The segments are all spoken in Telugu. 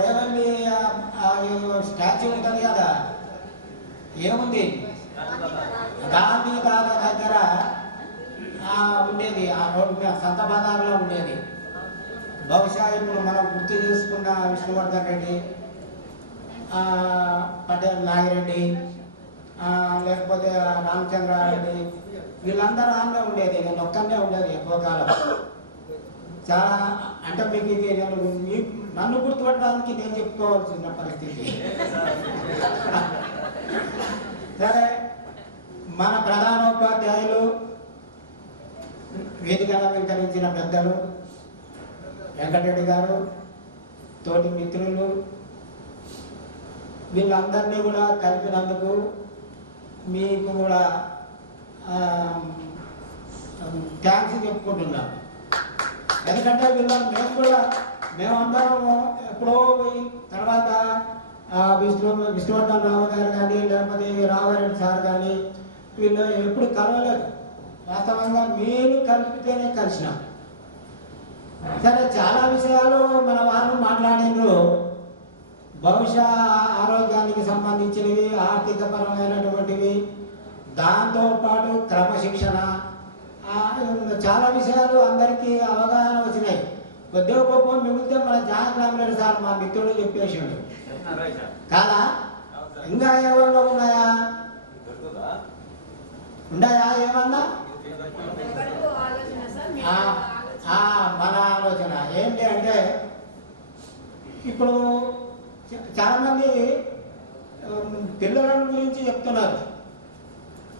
రేవండి స్టాచ్యూ ఉంటుంది కదా, ఏముంది గాంధీ తాత దగ్గర ఉండేది, ఆ రోడ్డు మీద సంత బజార్లో ఉండేది. బహుశా ఇప్పుడు మనం గుర్తు చేసుకున్న విష్ణువర్ధన్ రెడ్డి, పటేల్ నాగిరెడ్డి, లేకపోతే రామచంద్రారెడ్డి, వీళ్ళందరూ ఆమె ఉండేది. నేను ఒక్కనే ఉండేది ఎక్కువ కాలం. చాలా అంటే మీకు ఇది నన్ను గుర్తుపట్టడానికి నేను చెప్పుకోవాల్సిన పరిస్థితి. సరే, మన ప్రధానోపాధ్యాయులు, వేదిక అలంకరించిన పెద్దలు, వెంకటరెడ్డి గారు, తోటి మిత్రులు, వీళ్ళందరినీ కూడా కలిపినందుకు మీకు కూడా థ్యాంక్స్ చెప్పుకుంటున్నాం. ఎందుకంటే మేమందరం ఎప్పుడో పోయి తర్వాత విష్ణువర్ధన్ రావు గారు కానీ లేకపోతే రామారెడ్డి సార్ కానీ వీళ్ళు ఎప్పుడు కలవలేదు. వాస్తవంగా మీరు కలిపితేనే కలిసినాం. సరే, చాలా విషయాలు మన వారు మాట్లాడినారు. బహుశా ఆరోగ్యానికి సంబంధించినవి, ఆర్థిక పరమైనటువంటివి, దాంతోపాటు క్రమశిక్షణ, చాలా విషయాలు అందరికీ అవగాహన వచ్చినాయి. కొద్దిగా గొప్ప మిగిలితే మన జాయింట్ రామరెడ్డి సార్ మా మిత్రుడు చెప్పేసిండు కాదా? ఇంకా ఏమన్నా ఉన్నాయా? ఏమన్నా మన ఆలోచన ఏంటి అంటే, ఇప్పుడు చాలా మంది పిల్లల గురించి చెప్తున్నారు.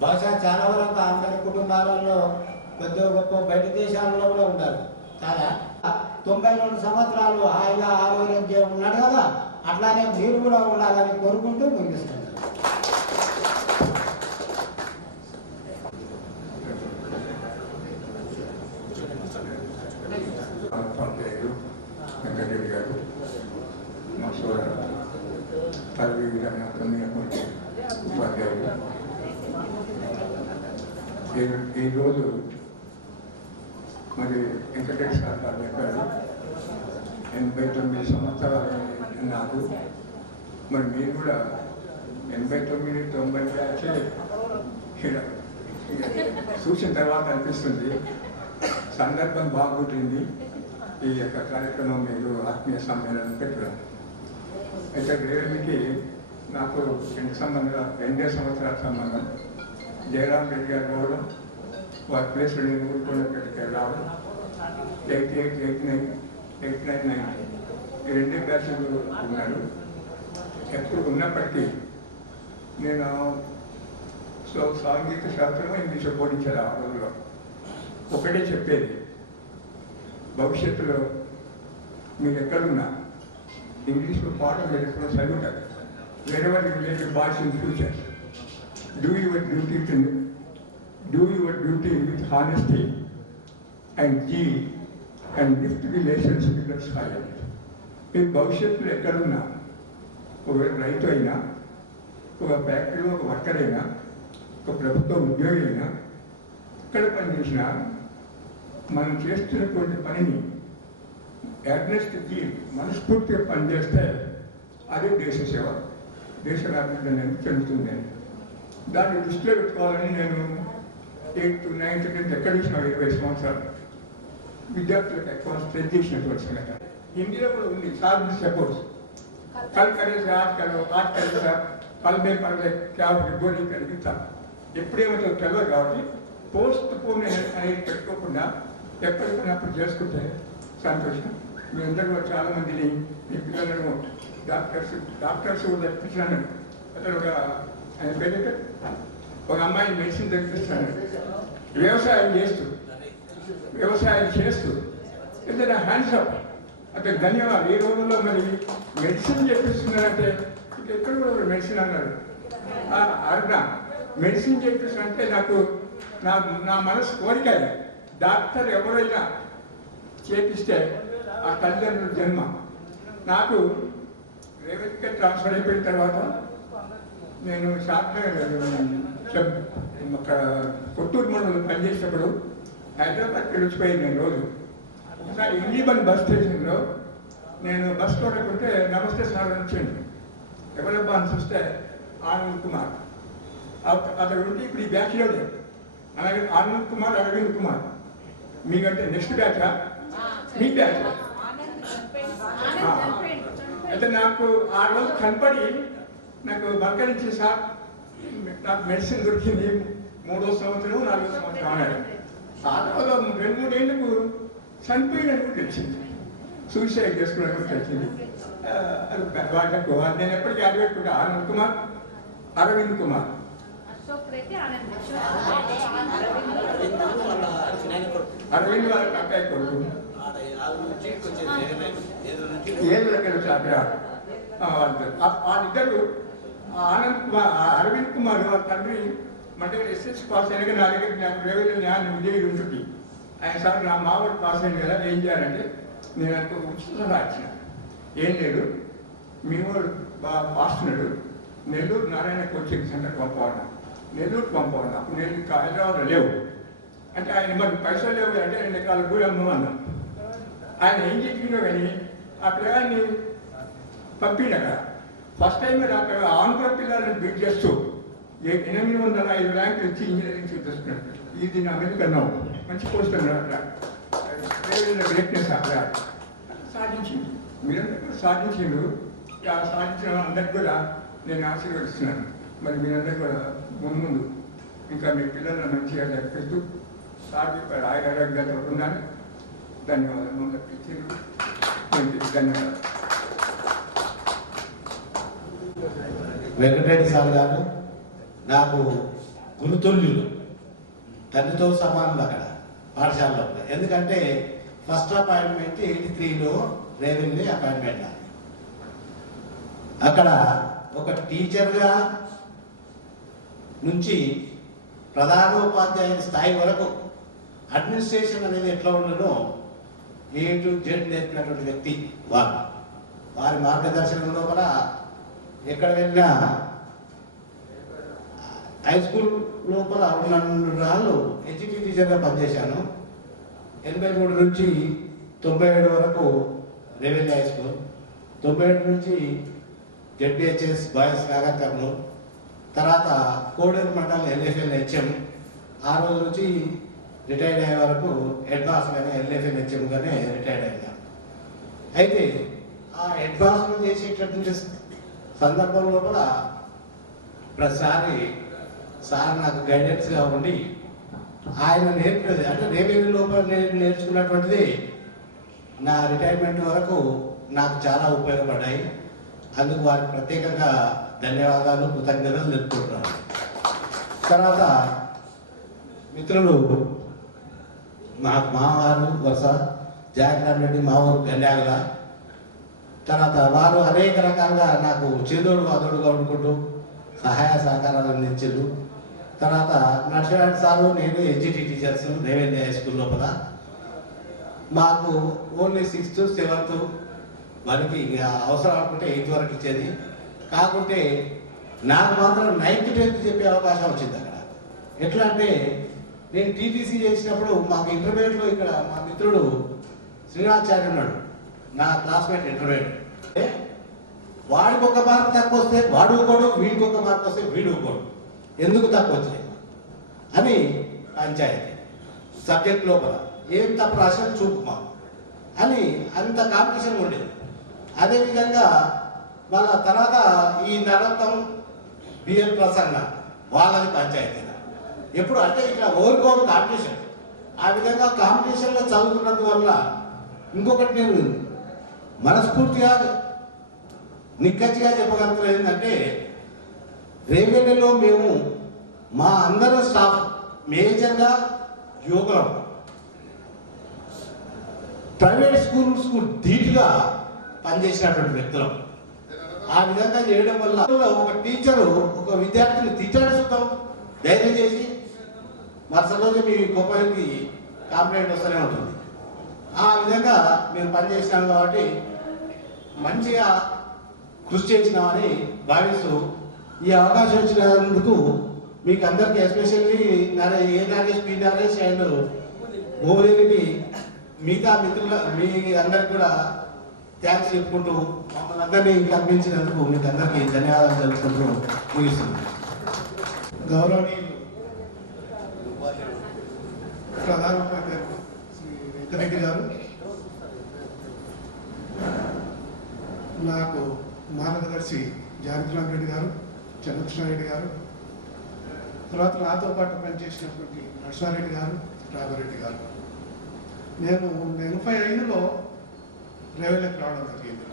బహుశా చాలా వరకు అందరి కుటుంబాలలో కొద్దిగా గొప్ప బయట దేశాలలో కూడా ఉంటారు కదా. 92 సంవత్సరాలు హాయిగా ఆరోగ్యం ఉన్నాడు కదా, అట్లానే మీరు కూడా ఉండాలని కోరుకుంటూ ముగిస్తున్నారు. వెంకటరెడ్డి గారు, మా సోదరు తల్లి ఉపాధ్యాయులు, ఈరోజు మరి వెంకటరెడ్డి సార్ గారు చెప్పారు 89 సంవత్సరాలు నాకు. మరి మీరు కూడా 89, 90 బ్యాచే చూసిన తర్వాత అనిపిస్తుంది. సందర్భం బాగుంటుంది. ఈ యొక్క కార్యక్రమం మీరు ఆత్మీయ సమ్మేళనం పెట్టడం అయితే రేవండికి నాకు 2 సంవత్సరాల సంబంధం. జయరామ్ రెడ్డి గారు రావడం, వారి ప్లేస్లో నేను ఊరుకున్నప్పటికీ రావడం, 88, 89, 90 ఈ 2 బ్యాచ్లు ఉన్నారు. ఎప్పుడు ఉన్నప్పటికీ నేను సాంఘిక శాస్త్రం ఇంగ్లీష్ బోధించారు. ఆ రోజులో ఒకటే చెప్పేది, భవిష్యత్తులో మీరు ఎక్కడున్నా ఇంగ్లీష్లో పాఠం మీరు ఎక్కడో చదువుతారు. wherever you relate to boys in future, do your duty with honesty and zeal and lift relations with the soil. మీరు భవిష్యత్తులో ఎక్కడున్నా, ఒక రైతు అయినా, ఒక ఫ్యాక్టరీలో ఒక వర్కర్ అయినా, ఒక ప్రభుత్వ ఉద్యోగి అయినా, ఎక్కడ పనిచేసినా మనం చేస్తున్నటువంటి పనిని ఎర్నెస్ట్ జీల్ మనస్ఫూర్తిగా పనిచేస్తే అదే దేశ సేవ, దేశ వ్యాప్తంగా చెందుతుంది. దాన్ని దృష్టిలో పెట్టుకోవాలని నేను 8th, 9th, 10th ఎక్కడ చూసిన 20 సంవత్సరాలు విద్యార్థులకు ఎక్కువ స్ట్రెచ్ చేసినటువంటి సంగతి. హిందీలో కూడా ఉంది, సార్ సపోజ్ కల్ కరేజ్ ఆజ్ కరేజ్ కల్ మే పర్లే క్యా గోలీ కనిపిస్తా. ఎప్పుడేమైతే తెలియదు కాబట్టి పోస్ట్ పోన్ అనేది పెట్టుకోకుండా ఎప్పటికైనప్పుడు చేసుకుంటే సంతోషం. మీ అందరూ కూడా చాలా మందిని మీ పిల్లలను డాక్టర్స్ కూడా తెప్పించాను. అతను ఆయన పేరు ఒక అమ్మాయి మెడిసిన్ తెప్పిస్తాను. వ్యవసాయం చేస్తూ ఏదైనా హ్యాండ్స్ అప్ అతనికి ధన్యవాదాలు. ఈ రోజుల్లో మరి మెడిసిన్ చెప్పిస్తున్నారంటే ఎక్కడ కూడా మెడిసిన్ అన్నారు. అర్థం మెడిసిన్ చెప్పిస్తుంటే నాకు నా మనసు కోరిక, డాక్టర్ ఎవరైనా చేపిస్తే ఆ తల్లిదండ్రుల జన్మ. నాకు రేవంత్కి ట్రాన్స్ఫర్ అయిపోయిన తర్వాత నేను అక్కడ కొత్తూరు మండలం పనిచేసినప్పుడు హైదరాబాద్కి వచ్చిపోయింది. నేను రోజు ఒకసారి ఇండిబన్ బస్ స్టేషన్లో నేను బస్ చూడకుంటే నమస్తే సార్ అని వచ్చింది. ఎవరబ్బా అని చూస్తే ఆనంద్ కుమార్ అతడు ఉంటే ఇప్పుడు ఈ బ్యాచ్లో లేదు. అలాగే ఆనంద్ కుమార్, అరవింద్ కుమార్ మీకంటే నెక్స్ట్ బ్యాచా మీ బ్యాచ్. అయితే నాకు ఆ రోజు కనపడి నాకు బలకరించి సార్ నాకు మెడిసిన్ దొరికింది 3వ సంవత్సరం 4వ సంవత్సరం అన్నాడు. సార్ 2-3 ఏళ్ళకు చనిపోయినట్టు తెలిసింది, సూసైడ్ చేసుకున్నట్టు తెలిసింది. వాళ్ళకు నేను ఎప్పటికీ అడగట్టుకుంటా ఆనంద్ కుమార్, అరవింద్ కుమార్. అరవింద్ వాళ్ళ అబ్బాయి కొడుకు ఏళ్ళు దగ్గర చాపిరాడు. వాళ్ళిద్దరు ఆనంద్ కుమార్, అరవింద్ కుమార్ వాళ్ళ తండ్రి అంటే ఎస్ఎస్ పాస్ అయినా నా దగ్గర నాకు రెవెన్యూ న్యాయం ఉద్యోగి ఉంటుంది. ఆయన సార్ నా మావాడు పాస్ అయింది కదా, ఏం చేయాలంటే నేను నాకు ఉచిత సలహా ఇచ్చిన. ఏం లేదు, మీ వాడు బాగా పాస్తున్నాడు, నెల్లూరు నారాయణ కోచింగ్ సెంటర్కి పంపవాడినా, నెల్లూరుకి పంపవాడినా. అప్పుడు నేను హైదరాబాద్లో లేవు అంటే ఆయన మరి పైసలు లేవు అంటే 2 ఎకరాల భూమి అమ్మన్నా. ఆయన ఏం చెప్పిందో కానీ ఆ పిల్లగాన్ని పంపిన ఫస్ట్ టైం అక్కడ ఆంధ్ర పిల్లల్ని బీట్ చేస్తూ 805 ర్యాంకులు ఇచ్చి ఇంజనీరింగ్ చూపిస్తున్నాడు. ఇది నా మీద కన్నావు మంచి పోస్ట్ అక్కడ గ్రేట్నెస్ అక్కడ సాధించింది. మీరందరూ కూడా సాధించిండు. సాధించిన అందరికి కూడా నేను ఆశీర్వదిస్తున్నాను. మరి మీరందరూ కూడా ముందు ఇంకా మీ పిల్లలను మంచిగా జరిపిస్తూ సాధించారు ఆరోగ్యాలతో ఉండాలి. ధన్యవాదాలు. ముందుకు ఇచ్చిండ్రు. ధన్యవాదాలు. వెంకటరెడ్డి సార్ గారు నాకు గురుతుల్యులు, తండ్రితో సమానులు అక్కడ పాఠశాలలో. ఎందుకంటే ఫస్ట్ అపాయింట్మెంట్ 83లో రెవెన్యూ అపాయింట్మెంట్. అక్కడ ఒక టీచర్గా నుంచి ప్రధానోపాధ్యాయుని స్థాయి వరకు అడ్మినిస్ట్రేషన్ అనేది ఎట్లా ఉండదో A to Z నేర్పినటువంటి వ్యక్తి వారు. వారి మార్గదర్శనంలో కూడా ఎక్కడ వెళ్ళినా హై స్కూల్ లోపల 2 హెచ్టి టీచర్గా పనిచేశాను. 83 నుంచి 97 వరకు రెవెన్యూ హై స్కూల్, 97 నుంచి జెడ్పిహెచ్ఎస్ బాయ్స్ కాగర్ కర్నూలు, తర్వాత కోడూరు మండలం ఎల్ఎఫ్ఎన్ హెచ్ఎం. ఆ రోజు నుంచి రిటైర్డ్ అయ్యే వరకు హెడ్ మాస్టర్ కానీ ఎల్ఎఫ్ఎన్ హెచ్ఎంగానే రిటైర్డ్ అయ్యా. అయితే ఆ హెడ్ మాస్టర్ చేసేటటువంటి సందర్భంలో కూడా ప్రతిసారి సార్ నాకు గైడెన్స్గా ఉండి ఆయన నేర్పినది అంటే రెవెన్యూ లోపల నేర్చుకున్నటువంటిది నా రిటైర్మెంట్ వరకు నాకు చాలా ఉపయోగపడ్డాయి. అందుకు వారికి ప్రత్యేకంగా ధన్యవాదాలు, కృతజ్ఞతలు తెలుపుకుంటున్నాను. తర్వాత మిత్రులు నాకు మామగారు వరుస జాగ్రత్త రెడ్డి, మా ఊరు గన్యాగల. తర్వాత వారు అనేక రకాలుగా నాకు చేదోడు వాదోడుగా ఉండుకుంటూ సహాయ సహకారాలు అందించారు. తర్వాత నరసింహారెడ్డి సారు, నేను HT teachers revenue high school లోపల. మాకు ఓన్లీ 6th 7th మనకి అవసరం అనుకుంటే 8th వరకు ఇచ్చేది. కాకుంటే నాకు మాత్రం 9th 10th చెప్పే అవకాశం వచ్చింది అక్కడ. ఎట్లా అంటే నేను టీటీసీ చేసినప్పుడు మాకు ఇంటర్మీడియట్లో ఇక్కడ మా మిత్రుడు శ్రీనాథాచార్య ఉన్నాడు, నా క్లాస్మేట్ ఇంటర్మీడియట్. వాడికి 1 మార్క్ తక్కువ వస్తే వాడు ఊకోడు, వీడికి 1 మార్క్ వస్తే వీడు ఊకోడు. ఎందుకు తక్కువ వచ్చినాయి అని పంచాయతీ సబ్జెక్ట్ లోపల ఏం తప్పు రాసిన చూపుమా అని అంత కాంపిటీషన్ ఉండేది. అదేవిధంగా వాళ్ళ తర్వాత ఈ నరత్నం బిఎల్ ప్రసన్న వాళ్ళది పంచాయతీ ఎప్పుడు అంటే ఇట్లా ఓవర్కోవర్ కాంపిటీషన్. ఆ విధంగా కాంపిటీషన్లో చదువుకున్నందువల్ల ఇంకొకటి నేను మనస్ఫూర్తిగా నిక్కచ్చిగా చెప్పగలుగుతాను ఏంటంటే రెవెన్యూలో మేము మా అందరూ స్టాఫ్ మేజర్గా యువకులం. ప్రైవేట్ స్కూల్స్కు ధీటుగా పనిచేసినటువంటి వ్యక్తులం. ఆ విధంగా చేయడం వల్ల ఒక టీచరు ఒక విద్యార్థిని తిట్టడం సుతం ధైర్యం చేసి మరుసటి రోజు మీ మొబైల్కి కంప్లైంట్ వస్తూనే ఉంటుంది. ఆ విధంగా మేము పనిచేసినాం కాబట్టి మంచిగా కృషి చేసినామని భావిస్తూ ఈ అవకాశం వచ్చినందుకు మీకు అందరికీ especially A Nagesh, P Nagesh and మోహన్కి మిగతా మిత్రుల మీ అందరికి కూడా థ్యాంక్స్ చెప్పుకుంటూ మమ్మల్ని అందరినీ కల్పించినందుకు మీకు అందరికీ ధన్యవాదాలు తెలుపుకుంటూ ముగిస్తున్నాను. గౌరవనీయులు ప్రధాన ఉపాధ్యాయులు శ్రీ వెంకటరెడ్డి గారు, నాకు మార్గదర్శి జానకిరామ్ రెడ్డి గారు, చంద్రకృష్ణారెడ్డి గారు, తర్వాత నాతో పాటు పనిచేసినటువంటి నరసారెడ్డి గారు, రాఘవరెడ్డి గారు. నేను 85లో రేవెల్కి రావడం జరిగింది.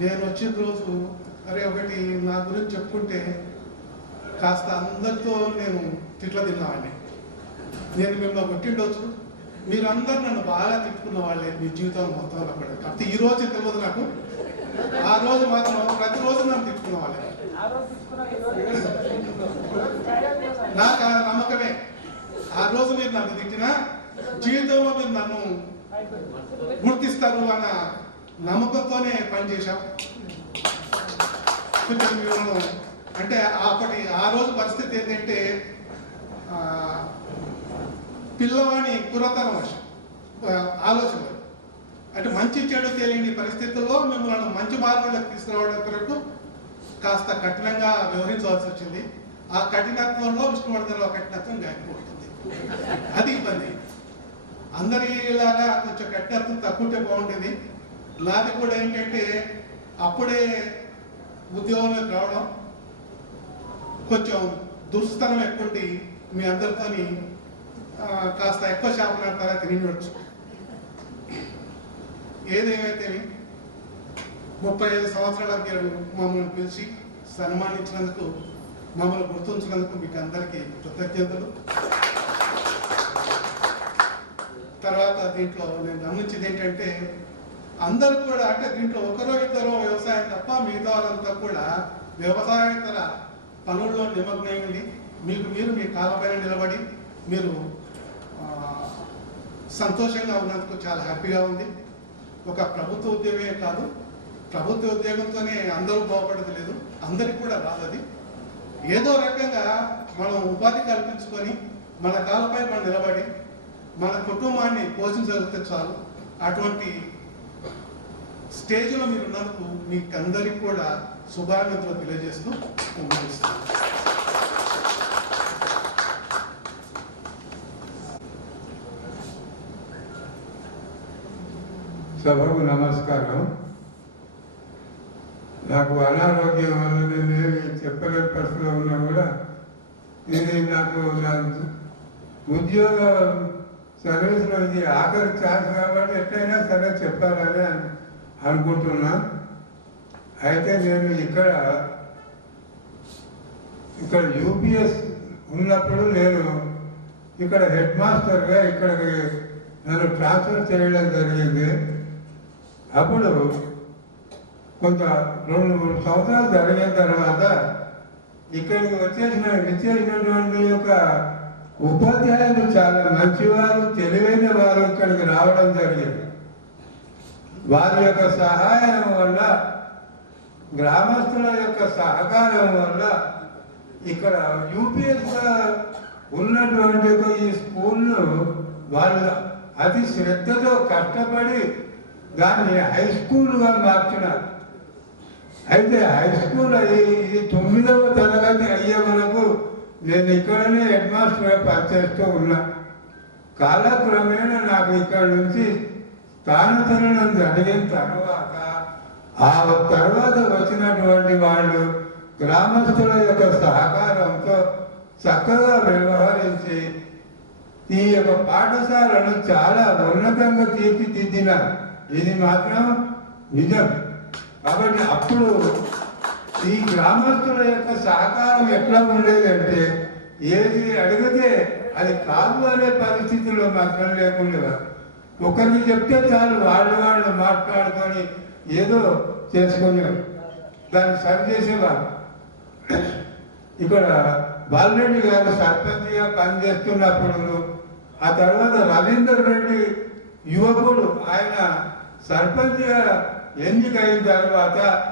నేను వచ్చిన రోజు అరే ఒకటి నా గురించి చెప్పుకుంటే కాస్త అందరితో నేను తిట్ల తిన్నవాడిని. నేను మిమ్మల్ని కొట్టిండొచ్చు, మీరందరూ నన్ను బాగా తిట్టుకున్న వాళ్ళే మీ జీవితం మొత్తంలో పడదు. కాకపోతే ఈ రోజు తెలియదు నాకు, ఆ రోజు మాత్రం ప్రతిరోజు నన్ను తిట్టుకున్న వాళ్ళే. నాకు ఆ నమ్మకమే, ఆ రోజు మీరు నన్ను తిట్టినా జీవితంలో మీరు నన్ను గుర్తిస్తారు అన్న నమ్మకంతోనే పనిచేశాం. కొంచెం మేము అంటే ఆ రోజు పరిస్థితి ఏంటంటే పిల్లవాని కురతనం ఆలోచన, అంటే మంచి చెడు తెలియని పరిస్థితుల్లో మిమ్మల్ని మంచి మార్గంలోకి తీసుకురావడం కొరకు కాస్త కఠినంగా వ్యవహరించవలసి వచ్చింది. ఆ కఠినత్వంలో విష్ణువర్ధనలో కఠినత్వం గాయపడుతుంది, అది ఇబ్బంది. అందరిలాగా కొంచెం కఠినత్వం తక్కువంటే బాగుండేది. నాది కూడా ఏంటంటే అప్పుడే ఉద్యోగంలోకి రావడం, కొంచెం దుర్స్థలం ఎక్కువండి, మీ అందరితోని కాస్త ఎక్కువ శాపనార్థాగా తిరిగివచ్చు. ఏదేమైతే 35 సంవత్సరాల మీరు మమ్మల్ని పిలిచి సన్మానించినందుకు, మమ్మల్ని గుర్తుంచినందుకు మీకు అందరికీ కృతజ్ఞతలు. తర్వాత దీంట్లో నేను గమనించింది ఏంటంటే అందరూ కూడా, అంటే దీంట్లో ఒకరో ఇద్దరో వ్యవసాయం తప్ప మిగతా వాళ్ళంతా కూడా వ్యవసాయేతర పనుల్లో నిమగ్నమైంది. మీరు మీ కాళ్ళపైన నిలబడి మీరు సంతోషంగా ఉన్నందుకు చాలా హ్యాపీగా ఉంది. ఒక ప్రభుత్వ ఉద్యోగమే కాదు, ప్రభుత్వ ఉద్యోగంతోనే అందరూ బాగుపడదు లేదు, అందరికి కూడా రాదది. ఏదో రకంగా మనం ఉపాధి కల్పించుకొని మన కాళ్ళపై మనం నిలబడి మన కుటుంబాన్ని పోషించగలిగితే చాలు. అటువంటి స్టేజ్లో మీరు ఉన్నందుకు మీకు అందరికి కూడా శుభాకాంక్షలు తెలియజేస్తూ ముగిస్తున్నాను. సభకు నమస్కారం. నాకు అనారోగ్యం వల్ల నేను చెప్పలేని పరిస్థితిలో ఉన్నా కూడా ఇది నాకు నా ఉద్యోగ సర్వీస్లో ఇది ఆఖరి ఛాన్స్ కాబట్టి ఎట్లయినా సరే చెప్పాలని అనుకుంటున్నా. అయితే నేను ఇక్కడ యూపీఎస్ ఉన్నప్పుడు నేను ఇక్కడ హెడ్ మాస్టర్గా ఇక్కడికి నన్ను ట్రాన్స్ఫర్ చేయడం జరిగింది. అప్పుడు కొంత 2-3 సంవత్సరాలు జరిగిన తర్వాత ఇక్కడికి విచ్చేసినటువంటి యొక్క ఉపాధ్యాయులు చాలా మంచివారు, తెలివైన వారు ఇక్కడికి రావడం జరిగింది. వారి యొక్క సహాయం వల్ల, గ్రామస్తుల యొక్క సహకారం వల్ల ఇక్కడ యూపీఎస్ ఉన్నటువంటి ఈ స్కూల్ను వాళ్ళు అతి శ్రద్ధతో కష్టపడి దాన్ని హై స్కూల్గా మార్చినారు. అయితే హై స్కూల్ ఇది 9వ తరగతి అయ్యే వరకు నేను ఇక్కడనే హెడ్ మాస్టర్గా పనిచేస్తూ ఉన్నా. కాలక్రమేణా నాకు ఇక్కడ నుంచి స్థానచలనం జరిగిన తర్వాత ఆ తర్వాత వచ్చినటువంటి వాళ్ళు గ్రామస్తుల యొక్క సహకారంతో చక్కగా వ్యవహరించి ఈ యొక్క పాఠశాలను చాలా ఉన్నతంగా తీర్చిదిద్దినారు. ఇది మాత్రం నిజం. కాబట్టి అప్పుడు ఈ గ్రామస్తుల యొక్క సహకారం ఎట్లా ఉండేదంటే ఏది అడిగితే అది కాదు అనే పరిస్థితుల్లో మాత్రం లేకుండా ఒకరికి చెప్తే చాలు వాళ్ళు మాట్లాడుకొని ఏదో చేసుకునేవారు, దాన్ని సరి చేసేవారు. ఇక్కడ బాలరెడ్డి గారు సర్పంచ్గా పనిచేస్తున్నప్పుడు, ఆ తర్వాత రవీందర్ రెడ్డి యువకుడు ఆయన సర్పంచ్గా ఎన్నికైన తర్వాత